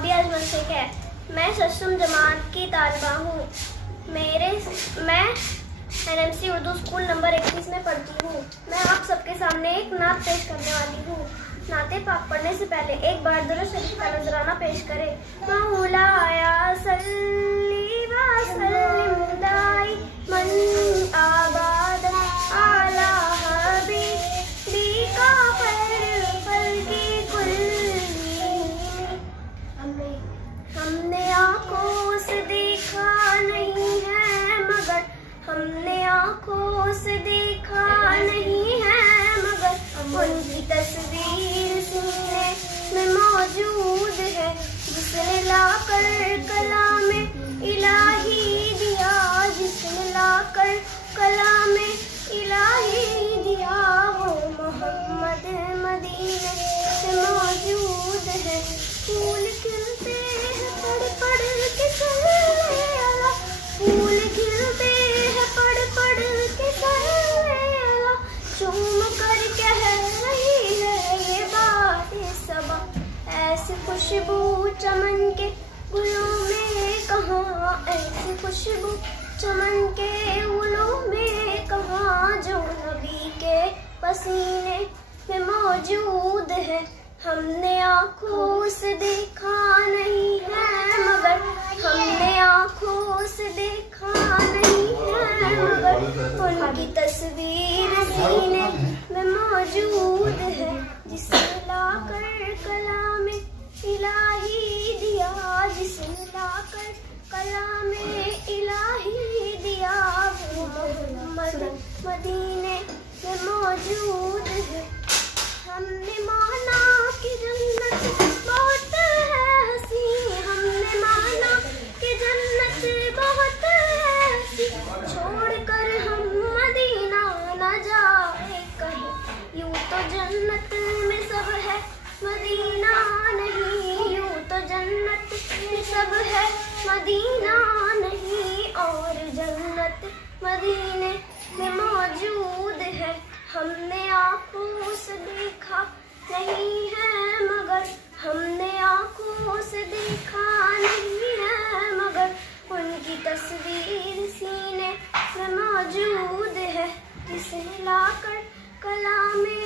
राबिया अजमल शेख है। मैं सशम जमात की तालिबा हूँ। मैं NMC उर्दू स्कूल नंबर 21 में पढ़ती हूँ। मैं आप सबके सामने एक नात पेश करने वाली हूँ। नाते पाक पढ़ने से पहले एक बार दुरूद शरीफ का नजराना पेश करें। मौलाया सल्ली व सल्लिम दाइमन आबाद अला हबीबिका खैरुल खल्क़ि कुल्लिहिम। हमने आँखों से देखा नहीं है मगर उनकी तस्वीर सीने में मौजूद है, जिसने लाकर कलामे इलाही दिया, जिसने लाकर कलामे इलाही दिया। वो मोहम्मद मदीने में मौजूद है। फूल खिलते हैं पढ़ पढ़ के चले अला, फूल खिलते हैं पढ़ पढ़ के चले अला। चूम कर कह रही है ये बात सबा, ऐसी खुशबू चमन के गुलों में कहाँ, ऐसी खुशबू चमन के गुलों में कहाँ, जो नबी के पसीने में मौजूद है। हमने आँखों से देखा नहीं है मगर उनकी तस्वीर सीने में मौजूद है, जिसने लाकर कलामे इलाही दिया, जिसने लाकर कलामे इलाही दिया। वो मोहम्मद मदीने में मौजूद है। हमने माना कि जन्नत बहुत है हसी, हमने माना कि जन्नत बहुत है हसी, छोड़कर हम मदीना न जाए कहीं। यूं तो जन्नत में सब है मदीना नहीं, यूं तो जन्नत में सब है मदीना नहीं, और जन्नत मदीने में मौजूद है। हमने आँखों से देखा नहीं है मगर उनकी तस्वीर सीने में मौजूद है, जिसने लाकर कलामे